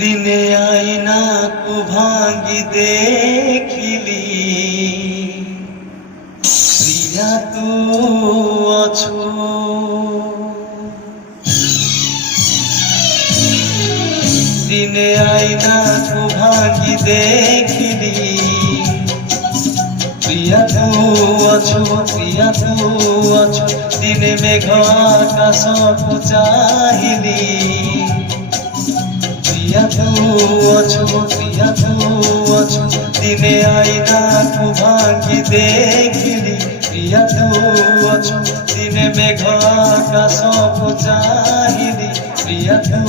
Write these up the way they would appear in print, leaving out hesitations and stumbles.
दिने आईना को भांगी देखिली प्रिया तू अछु दिने आईना को भांगी देखिली प्रिया तू अछु दिने मेघ आकाश को चाहिली प्रिया तू अछु दिने आईना को भांगी देखिली प्रिया तू अछु दिने मेघ आकाश को चाहिली प्रिया तू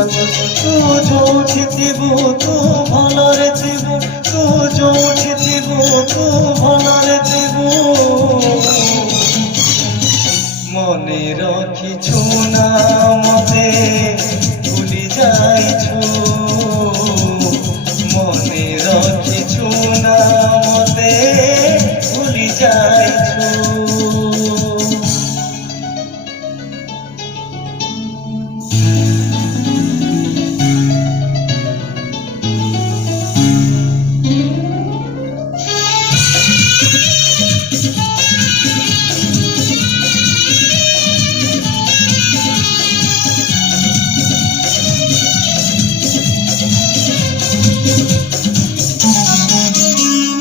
अछु तू जोठी थिबु तू भलरे थिबु तू जोठी थिबु तू भलरे थिबु मने रखिछु ना मते भूली जाइछु मने रखिछु ना मते भूली जाइछु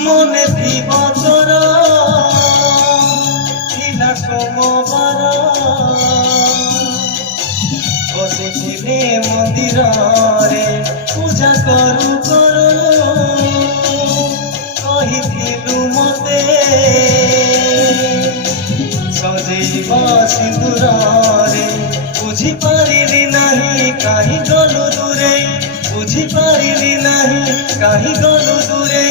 মনে দিবতর ছিলা সোমবার বসিছিলে মন্দিরে পূজা করু করু কহিଥିଲୁ মতে সজেইব সিঁদুরে বুঝিপারিলি নাহি কাহি গলু দূরে বুঝিপারিলি নাহি কাহি গলু দূরে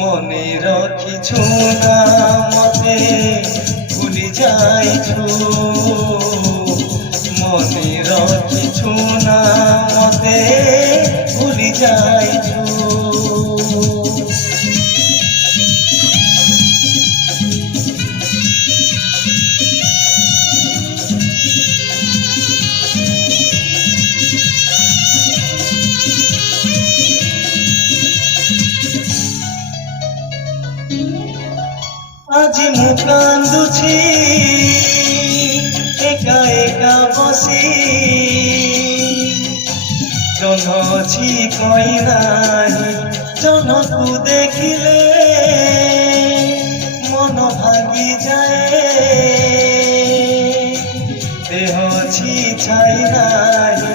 মনে রখিছু না মতে ভুলি যাইছু মনে রখিছু না মতে ভুলি যাইছু আজি মু কান্দুছি একা একা বসি জন ଅଛି কই নাহি জনকু দেখিলে মন ভাগি যায় দেহ ଅଛି ছাই নাহি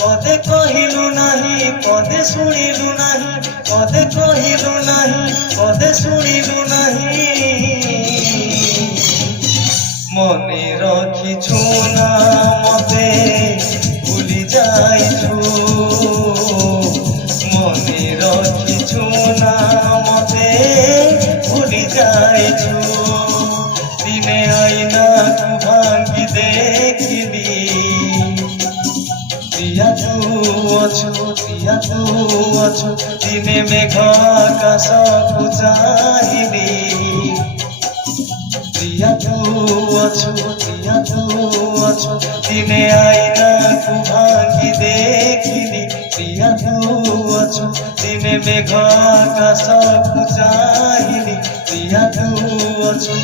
পদে কহিলু নাহি পদে শুনিলু নাহি পদে কহিলু নাহি পদে শুনিলু নাহি মনে রখিছু না মতে ভুলি যাইছু মনে রখিছু না মতে ভুলি যাইছু দিনে আইনা কু ভাঙ্গি দেখিলি প্রিয়া তু অछु দিনে মেঘ আকাশ কু চাহিলি প্রিয়া তু অछु দিনে আইনা কু ভাঙ্গি দেখিলি প্রিয়া তু অछु দিনে মেঘ আকাশ কু চাহিলি প্রিয়া তু অछु